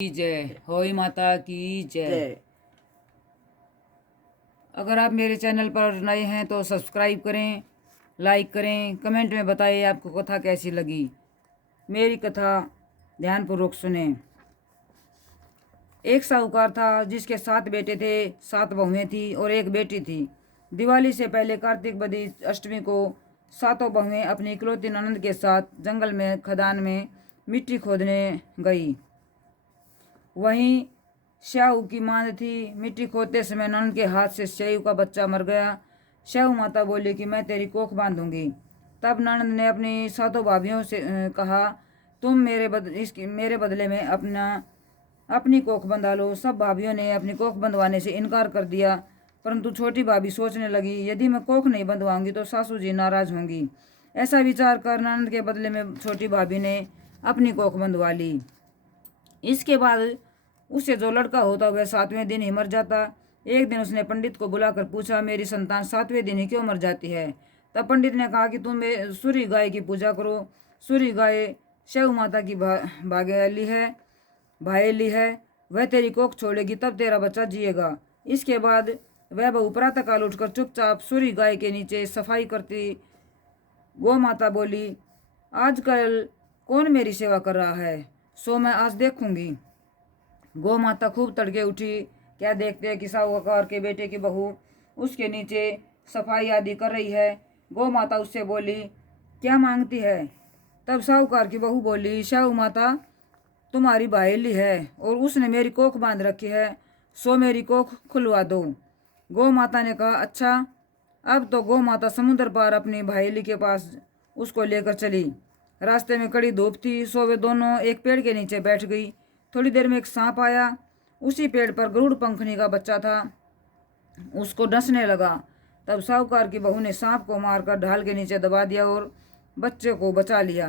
की जय। होई माता की जय। अगर आप मेरे चैनल पर नए हैं तो सब्सक्राइब करें, लाइक करें, कमेंट में बताइए आपको कथा कैसी लगी। मेरी कथा ध्यानपूर्वक सुने। एक साहूकार था जिसके 7 बेटे थे, 7 बहुएं थी और एक बेटी थी। दिवाली से पहले कार्तिक बदी अष्टमी को सातों बहुएं अपनी इकलौती ननद के साथ जंगल में खदान में मिट्टी खोदने गई। वहीं श्याऊ की मांद थी। मिट्टी खोदते समय ननद के हाथ से श्याऊ का बच्चा मर गया। श्याऊ माता बोली कि मैं तेरी कोख बांधूंगी। तब ननद ने अपनी सातों भाभियों से कहा, तुम मेरे बदले में अपनी कोख बंधा लो। सब भाभियों ने अपनी कोख बंधवाने से इनकार कर दिया, परंतु छोटी भाभी सोचने लगी, यदि मैं कोख नहीं बंधवाऊंगी तो सासू जी नाराज होंगी। ऐसा विचार कर ननद के बदले में छोटी भाभी ने अपनी कोख बंधवा ली। इसके बाद उससे जो लड़का होता वह 7वें दिन ही मर जाता। एक दिन उसने पंडित को बुलाकर पूछा, मेरी संतान 7वें दिन ही क्यों मर जाती है? तब पंडित ने कहा कि तुम सूर्य गाय की पूजा करो। सूर्य गाय शैव माता की भायली है। वह तेरी कोख छोड़ेगी तब तेरा बच्चा जिएगा। इसके बाद वह बहू प्रातः काल उठकर चुपचाप सूर्य गाय के नीचे सफाई करती। गौ माता बोली, आजकल कौन मेरी सेवा कर रहा है, सो मैं आज देखूंगी। गौ माता खूब तड़के उठी। क्या देखते हैं कि साहूकार के बेटे की बहू उसके नीचे सफाई आदि कर रही है। गौ माता उससे बोली, क्या मांगती है? तब साहूकार की बहू बोली, शाहू माता तुम्हारी भायली है और उसने मेरी कोख बांध रखी है, सो मेरी कोख खुलवा दो। गौ माता ने कहा, अच्छा। अब तो गौ माता समुद्र पार अपनी भायली के पास उसको लेकर चली। रास्ते में कड़ी धूप थी, सो वे दोनों एक पेड़ के नीचे बैठ गई। थोड़ी देर में एक सांप आया। उसी पेड़ पर गरुड़ पंखनी का बच्चा था, उसको डसने लगा। तब साहूकार की बहू ने सांप को मारकर ढाल के नीचे दबा दिया और बच्चे को बचा लिया।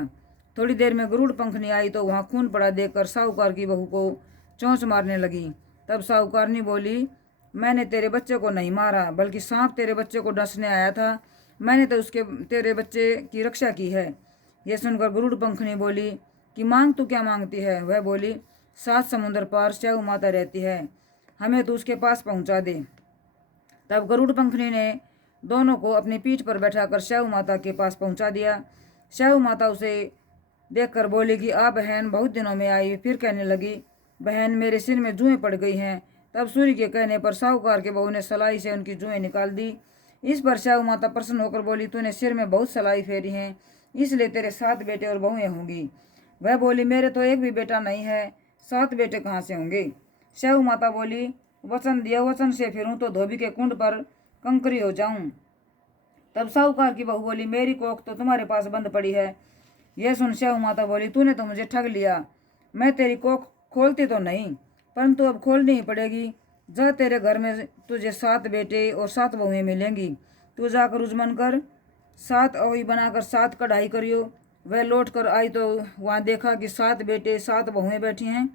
थोड़ी देर में गरुड़ पंखनी आई तो वहाँ खून पड़ा देखकर साहूकार की बहू को चोंच मारने लगी। तब साहूकारनी बोली, मैंने तेरे बच्चे को नहीं मारा, बल्कि सांप तेरे बच्चे को डसने आया था। मैंने तो तेरे बच्चे की रक्षा की है। यह सुनकर गरुड़ पंखनी बोली कि मांग तू क्या मांगती है? वह बोली, 7 समुद्र पार श्याऊ माता रहती है, हमें तो उसके पास पहुंचा दे। तब गरुड़ पंखनी ने दोनों को अपनी पीठ पर बैठाकर श्याऊ माता के पास पहुंचा दिया। श्याऊ माता उसे देखकर बोली कि आ बहन, बहुत दिनों में आई। फिर कहने लगी, बहन मेरे सिर में जुएं पड़ गई हैं। तब सूर्य के कहने पर साहूकार के बहू ने सलाई से उनकी जुएं निकाल दी। इस पर श्याऊ माता प्रसन्न होकर बोली, तूने सिर में बहुत सलाई फेरी है, इसलिए तेरे 7 बेटे और बहुएं होंगी। वह बोली, मेरे तो एक भी बेटा नहीं है, 7 बेटे कहाँ से होंगे? श्याऊ माता बोली, वचन दिया, वचन से फिरूं तो धोबी के कुंड पर कंकरी हो जाऊं। तब साहूकार की बहू बोली, मेरी कोख तो तुम्हारे पास बंद पड़ी है। यह सुन श्याऊ माता बोली, तूने तो मुझे ठग लिया। मैं तेरी कोख खोलती तो नहीं, परंतु अब खोलनी ही पड़ेगी। जा, तेरे घर में तुझे 7 बेटे और 7 बहुएं मिलेंगी। तू जाकर उजमन कर 7 ओही बनाकर 7 कढ़ाई करियो। वह लौट कर आई तो वहाँ देखा कि 7 बेटे 7 बहुएं बैठी हैं।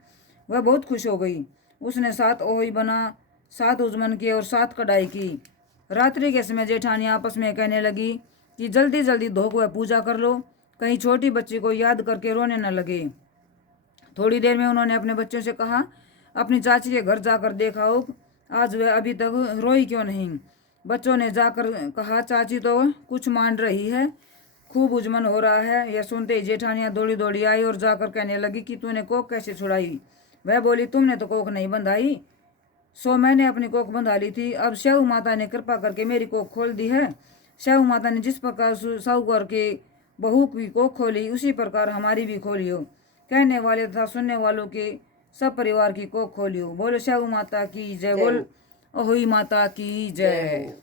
वह बहुत खुश हो गई। उसने 7 ओही बना, 7 उजमन किए और 7 कढ़ाई की। रात्रि के समय जेठानी आपस में कहने लगी कि जल्दी जल्दी धो को पूजा कर लो, कहीं छोटी बच्ची को याद करके रोने न लगे। थोड़ी देर में उन्होंने अपने बच्चों से कहा, अपनी चाची के घर जाकर देखा आज वह अभी तक रोई क्यों नहीं? बच्चों ने जाकर कहा, चाची तो कुछ मान रही है, खूब उजमन हो रहा है। यह सुनते ही जेठानियाँ दौड़ी दौड़ी आई और जाकर कहने लगी कि तूने कोख कैसे छुड़ाई? वह बोली, तुमने तो कोख नहीं बंधाई, सो मैंने अपनी कोख बंधा ली थी। अब श्याऊ माता ने कृपा करके मेरी कोख खोल दी है। श्याऊ माता ने जिस प्रकार साहूकार के बहू की कोख खोली, उसी प्रकार हमारी भी खोलियो। कहने वाले तथा सुनने वालों के सब परिवार की कोख खोलियो। बोलो श्याऊ माता की जय। बोल अहोई माता की जय।